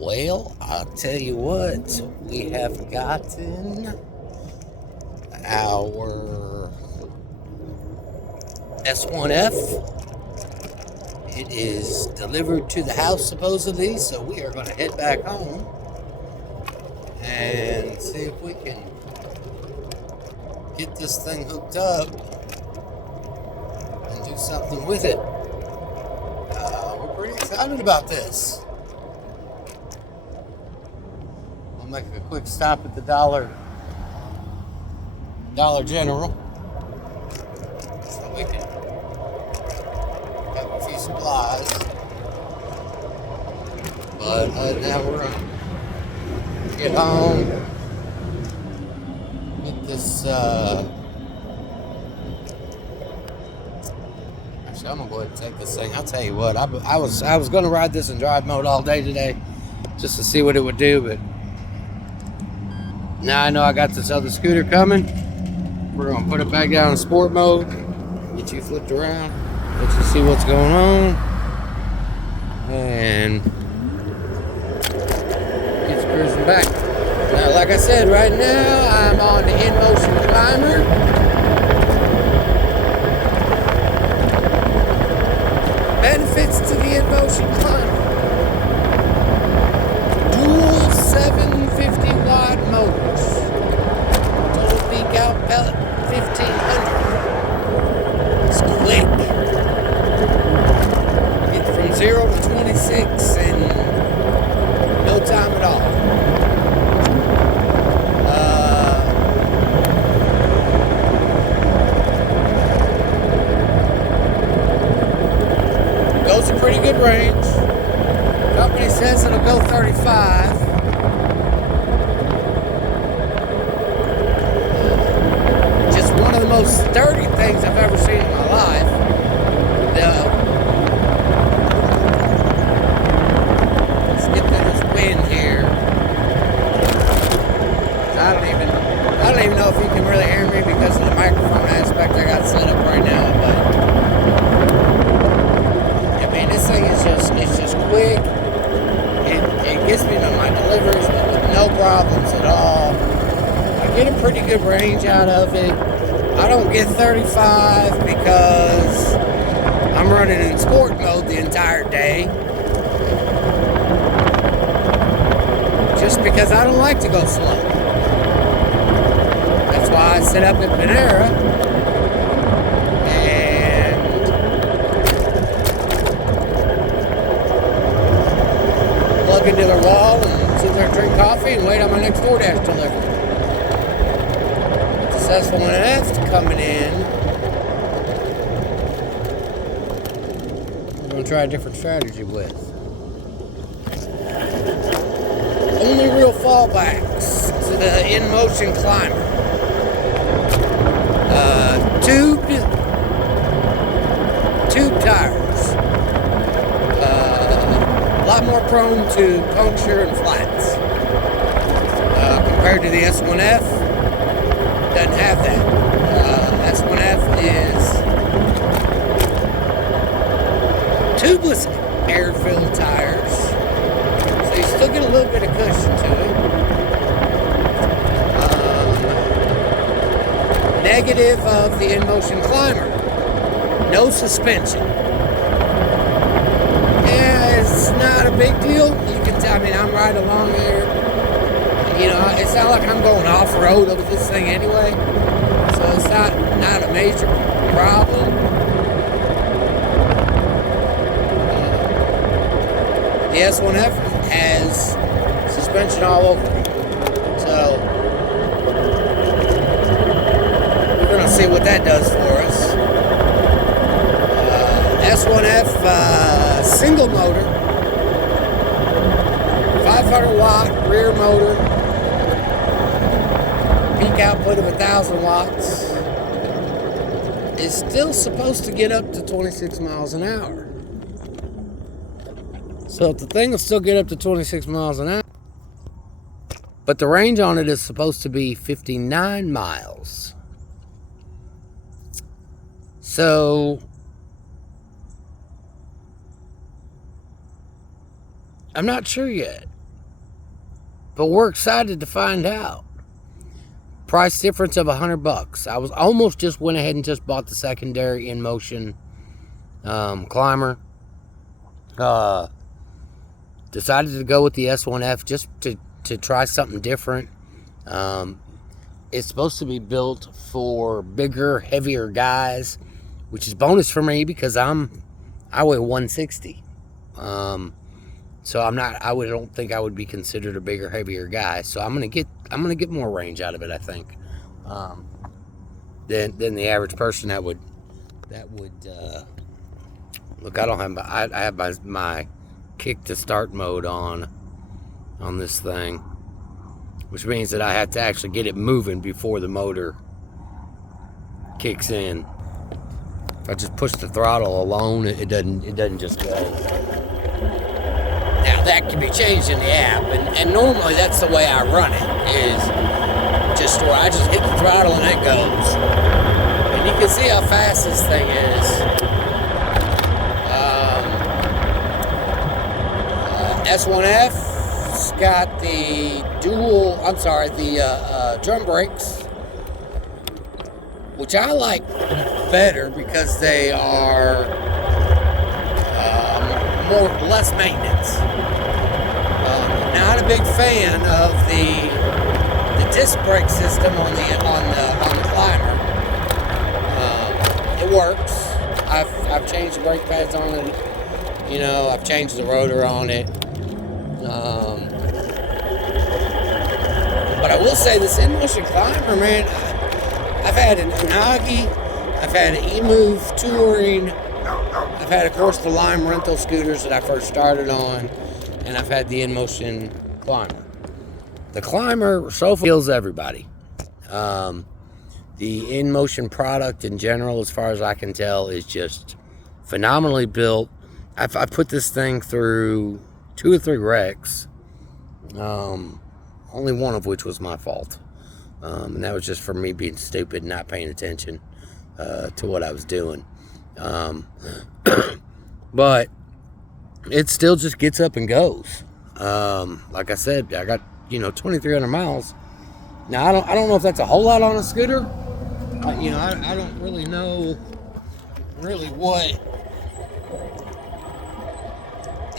Well, I'll tell you what, we have gotten our s1F. It is delivered to the house supposedly, so we are going to head back home and see if we can get this thing hooked up and do something with it. We're pretty excited about this. I'll make a quick stop at the Dollar General so we can have a few supplies. But now we're gonna get home, get this. Actually, I'm gonna go ahead and take this thing. I'll tell you what, I was gonna ride this in drive mode all day today, just to see what it would do, but now I know I got this other scooter coming. We're gonna put it back down in sport mode, get you flipped around, let you see what's going on, and get you cruising back. Now, like I said, right now I'm on the Inmotion climber. Benefits to the Inmotion climber: dual 750 watt motors, total peak out pellet 1500. It's quick. Get from 0 to 26 in no time at all. Goes a pretty good range. Company says it'll go 35. Just one of the most sturdy things I've ever seen in my life. Let's get to this wind here. I don't even know if you can really hear me because of the microphone aspect I got set up right now, but this thing is just quick. It gets me to my deliveries with no problems at all. I get a pretty good range out of it. I don't get 35 because I'm running in sport mode the entire day. Just because I don't like to go slow. That's why I set up at Panera. Plug into their wall and sit there and drink coffee and wait on my next DoorDash delivery. This s1F coming in. I'm going to try a different strategy with. Only real fallbacks to the Inmotion climber. Tube tires. A lot more prone to puncture and flats compared to the s1F. Doesn't have that. S1F is tubeless air-filled tires, so you still get a little bit of cushion to it. Negative of the Inmotion climber: no suspension. It's not a big deal. You can tell. I mean, I'm right along here. You know, it's not like I'm going off-road with this thing anyway, so it's not a major problem. The s1F has suspension all over it, so we're gonna see what that does for us. S1F single motor, 500 watt rear motor, peak output of 1,000 watts, is still supposed to get up to 26 miles an hour. So if the thing will still get up to 26 miles an hour, but the range on it is supposed to be 59 miles. So I'm not sure yet. but we're excited to find out. Price difference of $100. I was almost just went ahead and just bought the secondary Inmotion climber. Decided to go with the s1F just to try something different. It's supposed to be built for bigger, heavier guys, which is bonus for me because I weigh 160. So I don't think I would be considered a bigger, heavier guy. So I'm gonna get more range out of it, I think, than the average person that would look. I don't have I have my kick to start mode on this thing, which means that I have to actually get it moving before the motor kicks in. If I just push the throttle alone, it doesn't just go. Now that can be changed in the app, and normally that's the way I run it, is just where I just hit the throttle and it goes. And you can see how fast this thing is. S1F's got the drum brakes, which I like better because they are less maintenance. Not a big fan of the disc brake system on the climber. It works. I've changed the brake pads on it. I've changed the rotor on it. But I will say this Inmotion climber, man, I've had an Unagi, I've had an E-Move touring, I've had, of course, the Lime rental scooters that I first started on, and I've had the Inmotion climber. The climber so far kills everybody. The Inmotion product in general, as far as I can tell, is just phenomenally built. I put this thing through 2 or 3 wrecks, only one of which was my fault, and that was just for me being stupid and not paying attention to what I was doing. But it still just gets up and goes. Like I said, I got 2,300 miles. Now I don't know if that's a whole lot on a scooter. I don't really know what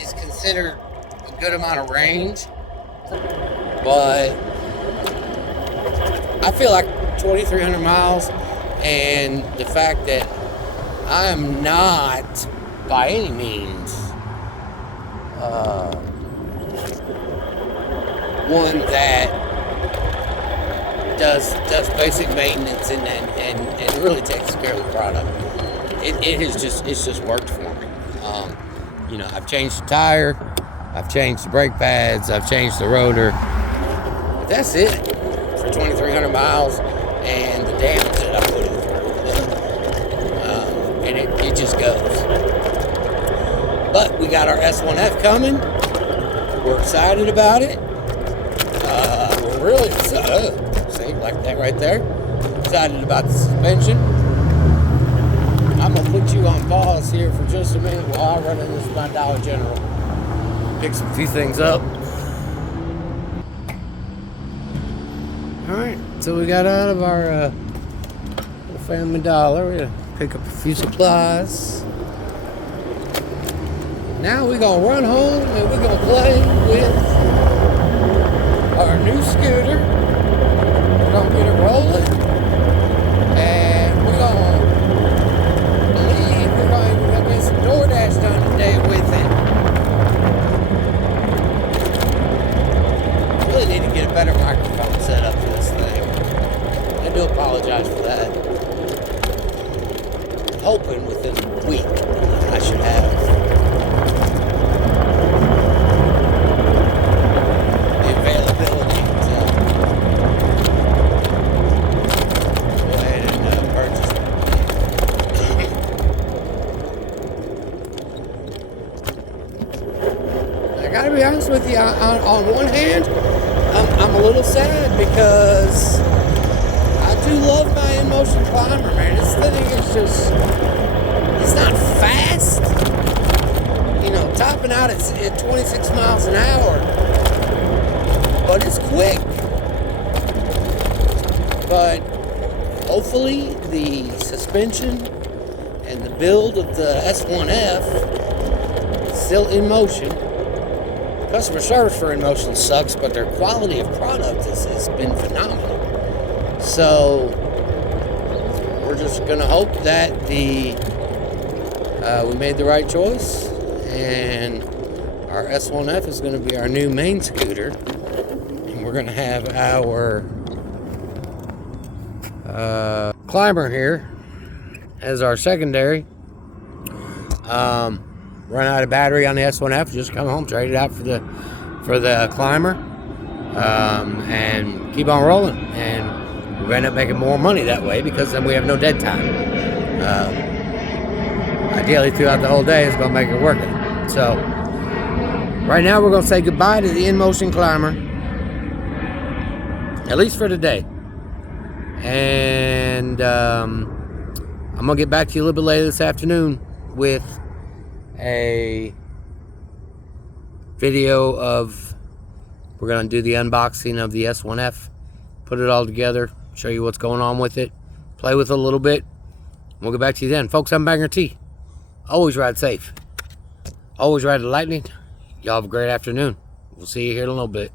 is considered a good amount of range, but I feel like 2,300 miles, and the fact that I am not by any means one that does basic maintenance and really takes care of the product. It's just worked for me. I've changed the tire, I've changed the brake pads, I've changed the rotor. But that's it for 2,300 miles and the damage that I put it through. And it just goes. But we got our s1F coming. We're excited about it. We're really excited. See, like that right there. Excited about the suspension. I'm going to put you on pause here for just a minute while I run in this my Dollar General. Pick a few things up. Alright, so we got out of our Family Dollar. We're going to pick up a few supplies. Now we're going to run home and we're going to play with our new scooter. We're going to get it rolling. And we're going to get some DoorDash done today with it. I really need to get a better microphone set up for this thing. I do apologize for that. I'm hoping within a week I should have the availability to go ahead and purchase it. I gotta be honest with you, on one hand, I'm a little sad because I do love my Inmotion climber, man. This thing is just, it's not fast. Topping out at 26 miles an hour. but it's quick. But hopefully the suspension and the build of the s1F is still Inmotion. Customer service for Inmotion sucks, but their quality of product has been phenomenal. So we're just gonna hope that we made the right choice, and our s1F is gonna be our new main scooter, and we're gonna have our climber here as our secondary. Run out of battery on the s1F, just come home, trade it out for the climber, and keep on rolling. And we end up making more money that way, because then we have no dead time. Ideally, throughout the whole day, it's gonna make it worth it. So right now, we're gonna say goodbye to the Inmotion climber, at least for today. And I'm gonna get back to you a little bit later this afternoon with a video of, we're gonna do the unboxing of the s1F, put it all together, show you what's going on with it, play with it a little bit. We'll get back to you then. Folks, I'm Banger T. Always ride safe. Always ride the lightning. Y'all have a great afternoon. We'll see you here in a little bit.